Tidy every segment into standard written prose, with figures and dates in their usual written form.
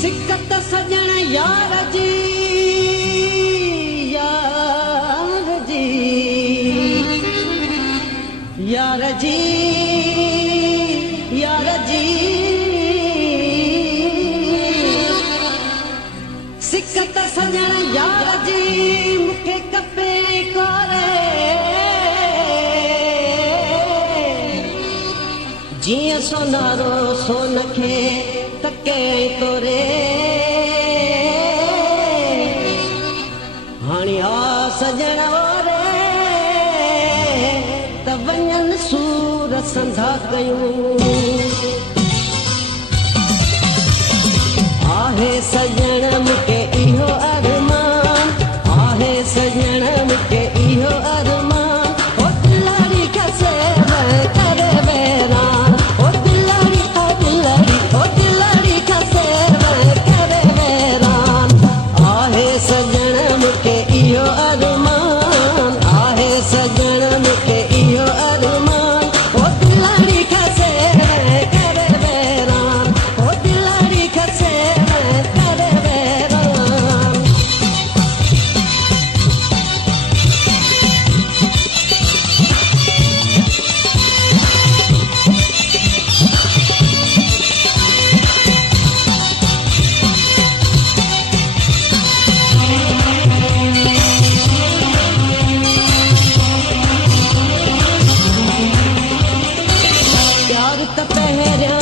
सिकत सजण यार जी यार जी यार जी यार जी सिकत सजण यार जी मूंखे खपे कोरे जीअं सोनारो सोन खे तके तोरे हाणे आ सजण वारे त वञनि सूर संधा कयूं आहे सजण मूंखे इहो अरमान आहे सजण मूंखे इहो अरमान ओ दिलाड़ी खसे करे वेरान ओ दिलाड़ी ओ दिलाड़ी ओ दिलाड़ी खसे करे वेरान आहे सजण मूंखे इहो अरमान आहे सजण मूंखे इहो अरमान ओ दिलाड़ी खसे करे वेरान ओ दिलाड़ी खसे करे वेरान प्यार त पहिरियां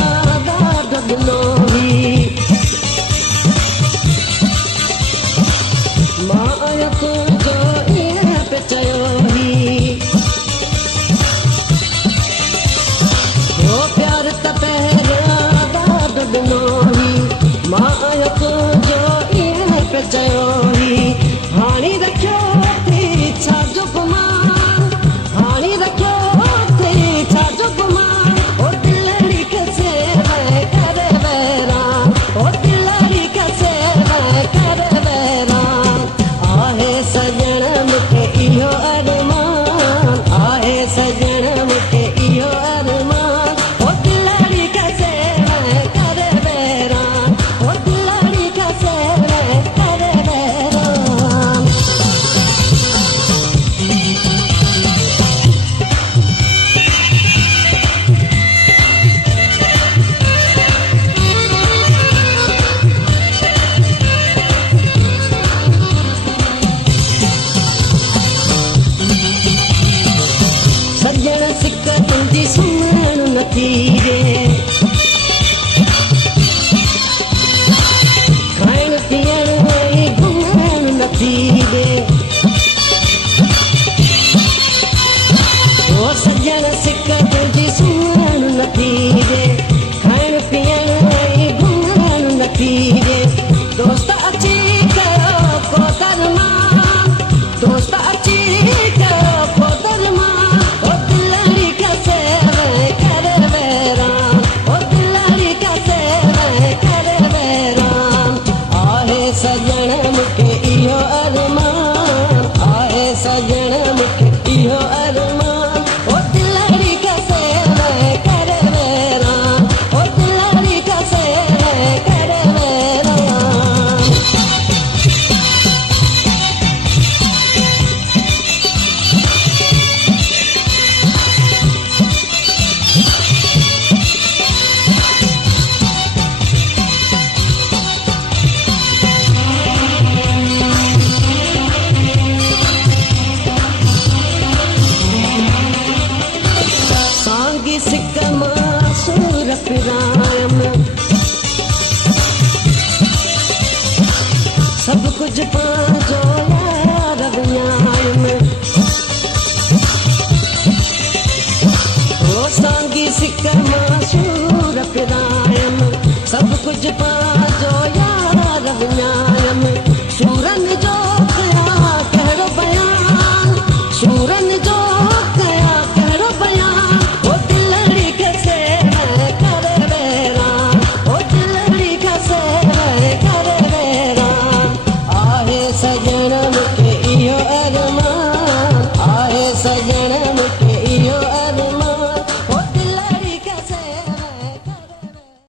ॾाढो ॾिनो हुई मां आहियां तुंहिंजो ईअं पे चयो हुई ओ प्यार त पहिरियां ॾाढो ॾिनो हुई मां आहियां तुंहिंजो ईअं पे चयो हुई हाणे रखियो थी छाजो गुमान हाणे रखियो थी छाजो गुमान ओ दिलाड़ी खसे करे वेरान ओ दिलाड़ी खसे करे वेरान आहे सजण मूंखे इहो अरमान आहे सजण मूंखे इहो अरमान ओ दिलाड़ी खसे करे वेरान ओ दिलाड़ी खसे करे वेरान सजण सिक तुंहिंजी सुञाण नथी ॾे खाइण पीअण ऐं घुमण नथी ॾे ओ सजण सिक तुंहिंजी सुञाण नथी ॾे खाइण पीअण ऐं घुमण नथी ॾे दोस्त अची कयो को दरमान दोस्त अची कयो को दरमान ओ दिलाड़ी खसे करे वेरान ओ दिलाड़ी खसे करे वेरान आहे सजण मूंखे इहो अरमान आहे सजण मूंखे इहो अरमान ओ दिलाड़ी खसे करे वेरान ओ दिलाड़ी खसे करे वेरान सांगी सिक मां सूर पिरायम सब कुछ पंहिंजो यार विञायम ओ सांगी सिक मां सूर पिरायम सब कुछ पंहिंजो यार विञायम सूरन जो कया कहिड़ो बयान सूरन जो कया कहिड़ो बयान ओ दिलाड़ी खसे करे वेरान ओ दिलाड़ी खसे करे वेरान आहे सजण मूंखे इहो अरमान आहे सजण